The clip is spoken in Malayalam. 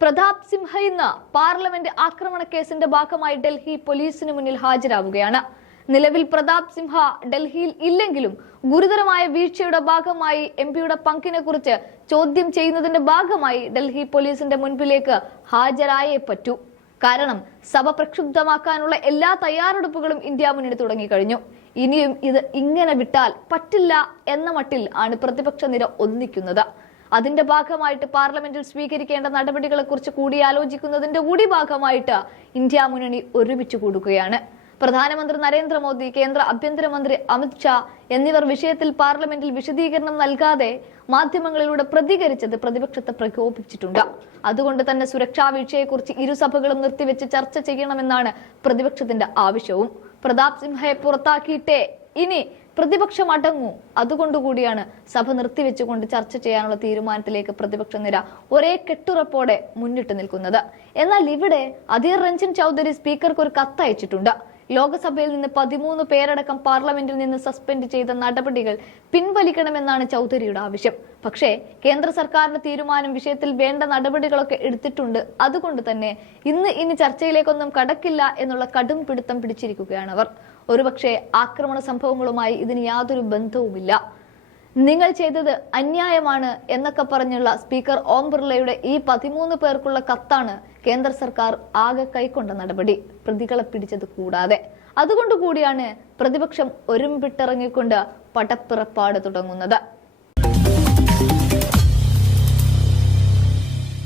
പ്രതാപ് സിംഹ ഇന്ന് പാർലമെന്റ് ആക്രമണ കേസിന്റെ ഭാഗമായി ഡൽഹി പോലീസിന് മുന്നിൽ ഹാജരാവുകയാണ്. നിലവിൽ പ്രതാപ് സിംഹ ഡൽഹിയിൽ ഇല്ലെങ്കിലും ഗുരുതരമായ വീഴ്ചയുടെ ഭാഗമായി എംപിയുടെ പങ്കിനെ കുറിച്ച് ചോദ്യം ചെയ്യുന്നതിന്റെ ഭാഗമായി ഡൽഹി പോലീസിന്റെ മുൻപിലേക്ക് ഹാജരായേ പറ്റൂ. കാരണം സഭ പ്രക്ഷുബ്ധമാക്കാനുള്ള എല്ലാ തയ്യാറെടുപ്പുകളും ഇന്ത്യ മുന്നണി തുടങ്ങിക്കഴിഞ്ഞു. ഇനിയും ഇത് ഇങ്ങനെ വിട്ടാൽ പറ്റില്ല എന്ന മട്ടിൽ ആണ് പ്രതിപക്ഷ നിര ഒന്നിക്കുന്നത്. അതിന്റെ ഭാഗമായിട്ട് പാർലമെന്റിൽ സ്വീകരിക്കേണ്ട നടപടികളെ കുറിച്ച് കൂടിയാലോചിക്കുന്നതിന്റെ കൂടി ഭാഗമായിട്ട് ഇന്ത്യ മുന്നണി ഒരുമിച്ച് കൂടുകയാണ്. പ്രധാനമന്ത്രി നരേന്ദ്രമോദി, കേന്ദ്ര ആഭ്യന്തരമന്ത്രി അമിത് ഷാ എന്നിവർ വിഷയത്തിൽ പാർലമെന്റിൽ വിശദീകരണം നൽകാതെ മാധ്യമങ്ങളിലൂടെ പ്രതികരിച്ചത് പ്രതിപക്ഷത്തെ പ്രകോപിപ്പിച്ചിട്ടുണ്ട്. അതുകൊണ്ട് തന്നെ സുരക്ഷാ വീഴ്ചയെക്കുറിച്ച് ഇരുസഭകളും നിർത്തിവെച്ച് ചർച്ച ചെയ്യണമെന്നാണ് പ്രതിപക്ഷത്തിന്റെ ആവശ്യവും. പ്രതാപ് സിംഹയെ പുറത്താക്കിയിട്ടേ ഇനി പ്രതിപക്ഷം അടങ്ങൂ. അതുകൊണ്ടുകൂടിയാണ് സഭ നിർത്തിവെച്ചുകൊണ്ട് ചർച്ച ചെയ്യാനുള്ള തീരുമാനത്തിലേക്ക് പ്രതിപക്ഷ നിര ഒരേ കെട്ടുറപ്പോടെ മുന്നിട്ട് നിൽക്കുന്നത്. എന്നാൽ ഇവിടെ അധീർ രഞ്ജൻ ചൌധരി സ്പീക്കർക്ക് ഒരു കത്തയച്ചിട്ടുണ്ട്. ലോക്സഭയിൽ നിന്ന് 13 പേരടക്കം പാർലമെന്റിൽ നിന്ന് സസ്പെൻഡ് ചെയ്ത നടപടികൾ പിൻവലിക്കണമെന്നാണ് ചൌധരിയുടെ ആവശ്യം. പക്ഷേ കേന്ദ്ര സർക്കാരിന്റെ തീരുമാനം വിഷയത്തിൽ വേണ്ട നടപടികളൊക്കെ എടുത്തിട്ടുണ്ട്. അതുകൊണ്ട് തന്നെ ഇനി ചർച്ചയിലേക്കൊന്നും കടക്കില്ല എന്നുള്ള കടും പിടുത്തം പിടിച്ചിരിക്കുകയാണ് അവർ. ഒരുപക്ഷെ ആക്രമണ സംഭവങ്ങളുമായി ഇതിന് യാതൊരു ബന്ധവുമില്ല, നിങ്ങൾ ചെയ്തത് അന്യായമാണ് എന്നൊക്കെ പറഞ്ഞുള്ള സ്പീക്കർ ഓം ബിർളയുടെ ഈ 13 പേർക്കുള്ള കത്താണ് കേന്ദ്ര സർക്കാർ ആകെ കൈക്കൊണ്ട നടപടി, പ്രതികളെ പിടിച്ചത് കൂടാതെ. അതുകൊണ്ടുകൂടിയാണ് പ്രതിപക്ഷം ഒരുമ്പിട്ടിറങ്ങിക്കൊണ്ട് പടപ്പിറപ്പാട് തുടങ്ങുന്നത്.